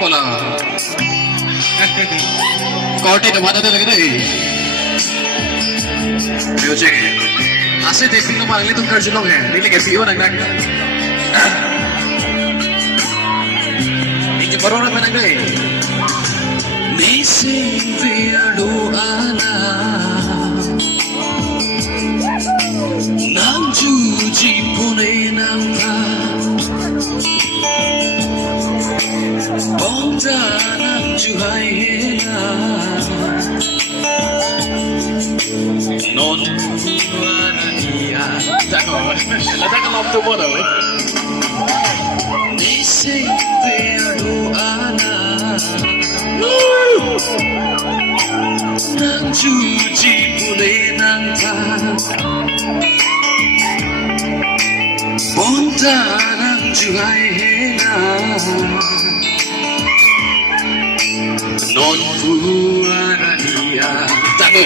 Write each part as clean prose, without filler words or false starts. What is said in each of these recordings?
bola. Korte ke mana tu lagi ni? Music. Asal deh film mana ni tu kerja long hai. Ni lagi film nak nak. Ini baru nak nak ni. Missing video ala. Nang juji pune nampa. Bonda nang juhai hela. Non buana Tako, lata ka lom tu mo daw. Missing video ala. Nang juji pune nampa. Bonda nang juhai hela. Non buana dia. Tako.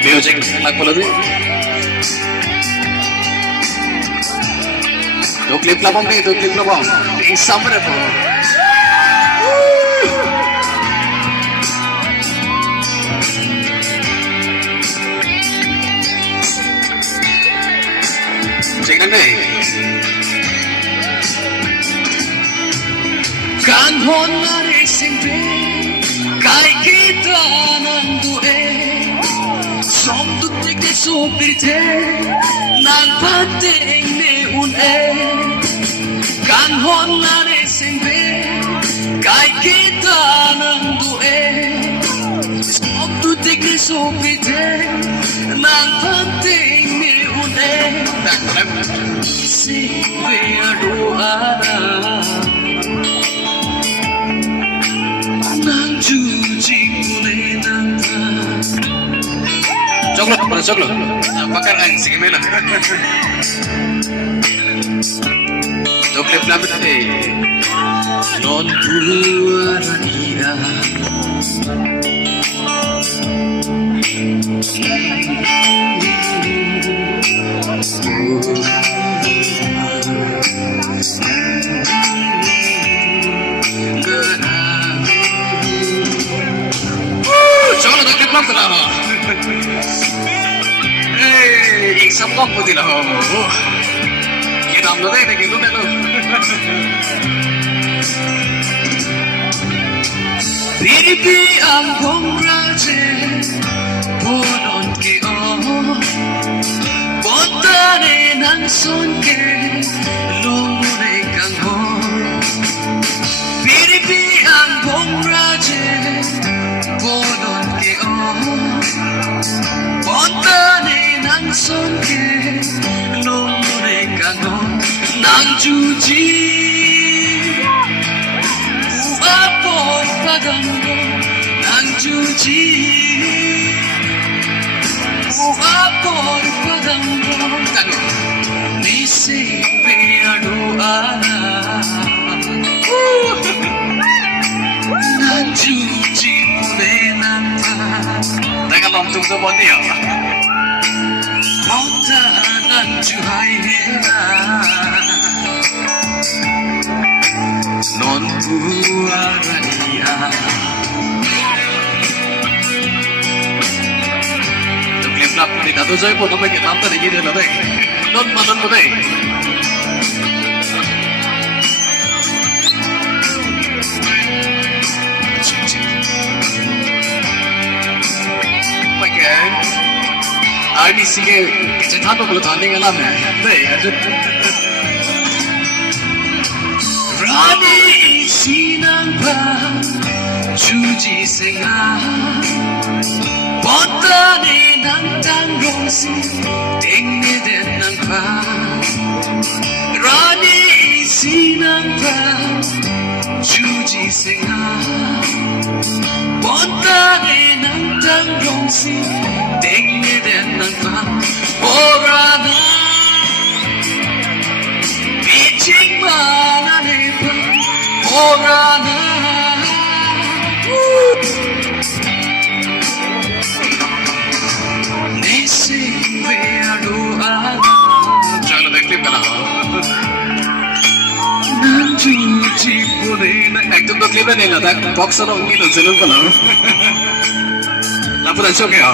Music lag pala din. Do clip labang ni, do clip labang. Ang summer po. Check na ni. Kanhon na resimpe, kay kita nang duwe. Som tu tigde sopirte, nang pating ne une. Kanhon na resimpe, kay kita nang duwe. Som tu tigde sopirte, nang pating ne une. Simpe adoa. Nang juji pune nampa. Coklat, pada coklat. Pakar ang sige mena. Coklat lapit ate. Non buana dia. Coklat coklat lampu lah. एक सबको खुदी लो ये नाम लो दे देखिए तुमने लो फिर भी हम घुमराजे बोलों के ओ बोलते नन सुन के लोगों ने कहो फिर भी हम घुमराजे बोलों के ओ बोलते Son ke lomre kano nang juji uapoy padango nang juji uapoy padango kano missing beado ala nang juji pune nampa teka lom tum so bon dia Bonda nang juhai hela. Non buana dia. To clip lap ni dato jai po kamay kita amta degi dia naday. Non manan mo day. RDC के चिठानों को लुटाने का नाम है रानी सीनांपा juicy सिंगा बोता ने नंटंग Rossi टेंगे denangpa रानी सीनांपा juicy सिंगा बोता ने नंटंग रोसी टेंगे denangpa orada biching mana nepa orada Chalo, deck clip ka lang. জীবনে একদম তো ক্লিপে নেই না দেখ বক্সর অঙ্গিল জেলুন বলো 나보다 저게요